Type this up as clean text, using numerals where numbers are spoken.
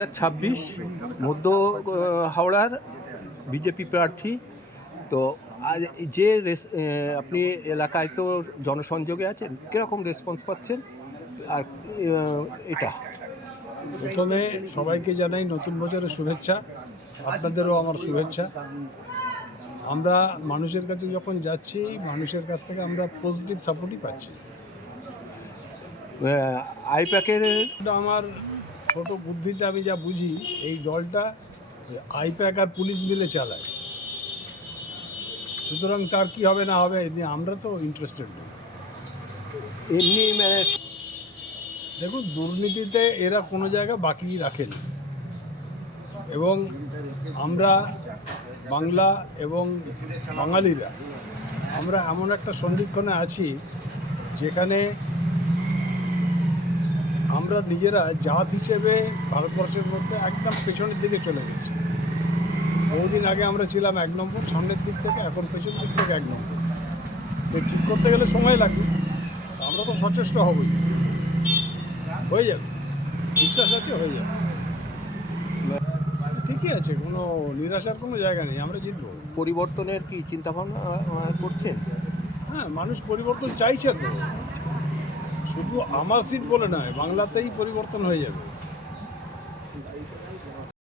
26 মধ্য হাওড়ার বিজেপি প্রার্থী। তো আজ যে আপনি এলাকায় তো জনসংযোগে আছেন, কীরকম রেসপন্স পাচ্ছেন? আর এটা প্রথমে সবাইকে জানাই নতুন বছরের শুভেচ্ছা, আপনাদেরও আমার শুভেচ্ছা। আমরা মানুষের কাছে যখন যাচ্ছি, মানুষের কাছ থেকে আমরা পজিটিভ সাপোর্টই পাচ্ছি। আইপ্যাকের আমার ছোট বুদ্ধিতে আমি যা বুঝি, এই দলটা আইপ্যাক আর পুলিশ মিলে চালায়, সুতরাং তার কি হবে না হবে আমরা তো ইন্টারেস্টেড নেই। এমনি দেখুন, দুর্নীতিতে এরা কোনো জায়গা বাকি রাখেনি, এবং আমরা বাংলা এবং বাঙালিরা আমরা এমন একটা সন্ধিক্ষণে আছি যেখানে আমরা নিজেরা জাত হিসেবে ভারতবর্ষের মধ্যে একদম পেছনের দিকে চলে গেছি। বহুদিন আগে আমরা ছিলাম 1 নম্বর, সামনের দিক থেকে এখন পেছন দিক থেকে 1 নম্বর। তো ঠিক করতে গেলে সময় লাগে, আমরা তো সচেষ্ট হবই, হয়ে যাবে, বিশ্বাস আছে হয়ে যাবে। ঠিকই আছে, কোনো নিরাশার কোনো জায়গা নেই, আমরা জিতবো। পরিবর্তনের কি চিন্তাভাবনা করছেন? হ্যাঁ, মানুষ পরিবর্তন চাইছে তো, শুধু আমার সিট বলে নয়, বাংলাতেই পরিবর্তন হয়ে যাবে।